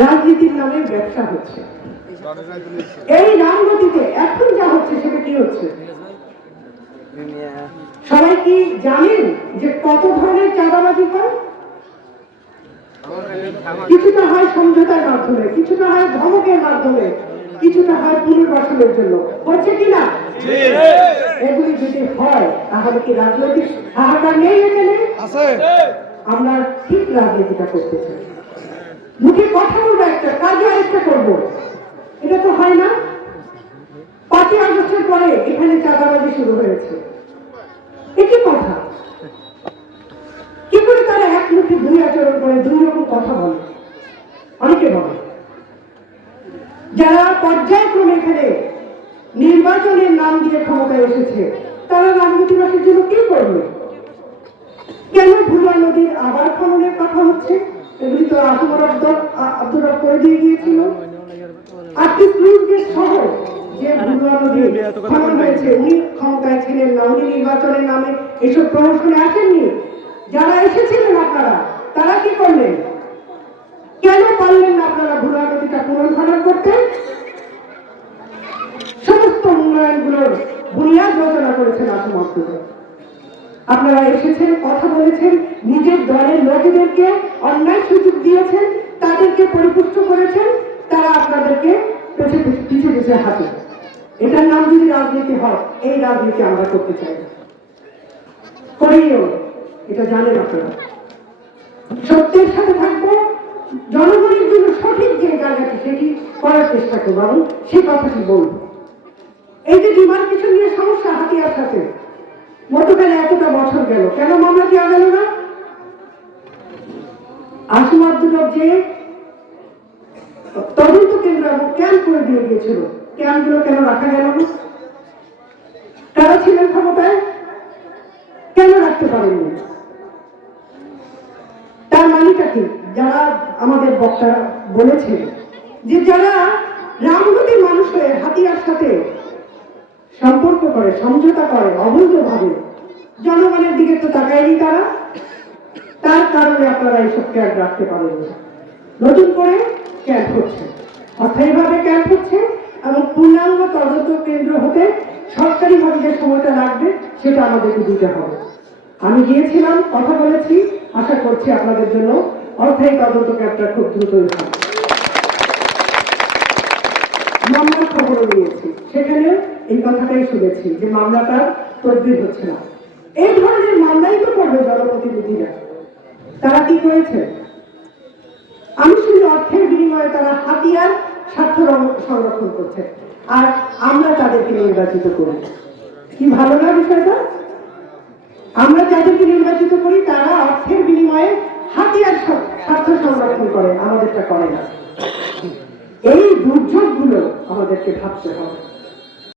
রাজনীতির নামে ব্যবসা হচ্ছে। এই রাজনীতিতে এখন যা হচ্ছে সেটা কি হচ্ছে? সবাই কি জানেন যে কত ধরনের চাঁদাবাজি হয়? কিছুটা হয় সমঝোতার মাধ্যমে কিছুটা হয় ধমকের মাধ্যমে কিছুটা হয় পুনর্বাসনের জন্য। হচ্ছে কিনা এগুলি যদি হয় তাহলে কি রাজনৈতিক হাহাকার নেই এখানে? আমরা ঠিক রাজনীতিটা করতে চাই। মুখে কথা বলব একটা কাজে আরেকটা করব। এটা তো হয় না। পাঁচই আগস্টের পরে এখানে চাঁদাবাজি শুরু হয়েছে। একই কথা? কি করে তারা এক মুখে দুই আচরণ করে, দুই রকম কথা বলে? অনেকে বলে। যারা পর্যায়ক্রমে এখানে নির্বাচনের নাম দিয়ে ক্ষমতায় এসেছে, তারা রাজনীতিবাসীর জন্য কি করবে? কেন ভুলা নদীর আবার খননের কথা হচ্ছে? এগুলি তো আহমদ আব্দুল রব করে দিয়ে গিয়েছিল। আর্টিস্ট লুজদের সহ যে হয়েছে, উনি ক্ষমতায় ছিলেন না, উনি নির্বাচনের নামে এসব প্রহসনে আসেননি। যারা এসেছিলেন আপনারা, তারা কি করলেন? কেন পারলেন না আপনারা ভুলা নদীটা পুনর্খনন করতে? সমস্ত উন্নয়নগুলোর বুনিয়াদ রচনা করেছেন আসম। আপনারা এসেছেন, কথা বলেছেন, নিজের দলের লোকেদেরকে অন্যায় সুযোগ দিয়েছেন, তাদেরকে পরিপুষ্ট করেছেন, তারা আপনাদেরকে পেছে পেছে- পিছে হাঁটে। এটার নাম যদি রাজনীতি হয়, এই রাজনীতি আমরা করতে চাই। করিও এটা জানেন আপনারা। সত্যের সাথে থাকব, জনগণের জন্য সঠিক যে জায়গাটি, সেটি করার চেষ্টা করব সেই কথাটি বলব। এই যে ডিমার্কেশন নিয়ে সমস্যা হাতিয়ার সাথে বছর গেল। কেন মামলা দেওয়া গেল না? আসিম আব্দুল যে তদন্ত কেন্দ্র এবং ক্যাম্প করে দিয়ে গিয়েছিল? ক্যাম্পগুলো কেন রাখা গেল না? তারা ছিলেন ক্ষমতায়? কেন রাখতে পারেননি? তার মানেটা কি? যারা আমাদের বক্তারা বলেছেন যে যারা রামগতির মানুষ হয়ে হাতিয়ার সাথে সম্পর্ক করে, সমঝোতা করে, অবৈধভাবে জনগণের দিকে তো তাকায়নি তারা। তার কারণে আপনারা এইসব ক্যাম্প রাখতে পারেন না। নতুন করে ক্যাম্প হচ্ছে। অস্থায়ীভাবে ক্যাম্প হচ্ছে এবং পূর্ণাঙ্গ তদন্ত কেন্দ্র হতে সরকারিভাবে যে সময়টা লাগবে, সেটা আমাদেরকে দিতে হবে। আমি গিয়েছিলাম, কথা বলেছি, আশা করছি আপনাদের জন্য অস্থায়ী তদন্ত ক্যাম্পটা খুব দ্রুতই হবে। মামলার খবরও নিয়েছি। সেখানে এই কথাটাই শুনেছি যে মামলাটা তদবির হচ্ছে না। এই ধরনের মামলাই তো করবে জনপ্রতিনিধিরা। তারা কি করেছে? আমি শুধু অর্থের বিনিময়ে তারা হাতিয়ার স্বার্থ সংরক্ষণ করছে। আর আমরা তাদেরকে নির্বাচিত করি। কি ভালো না বিষয়টা? আমরা যাদেরকে নির্বাচিত করি, তারা অর্থের বিনিময়ে হাতিয়ার স্বার্থ সংরক্ষণ করে, আমাদেরটা করে না। এই দুর্যোগগুলো আমাদেরকে ভাবতে হবে।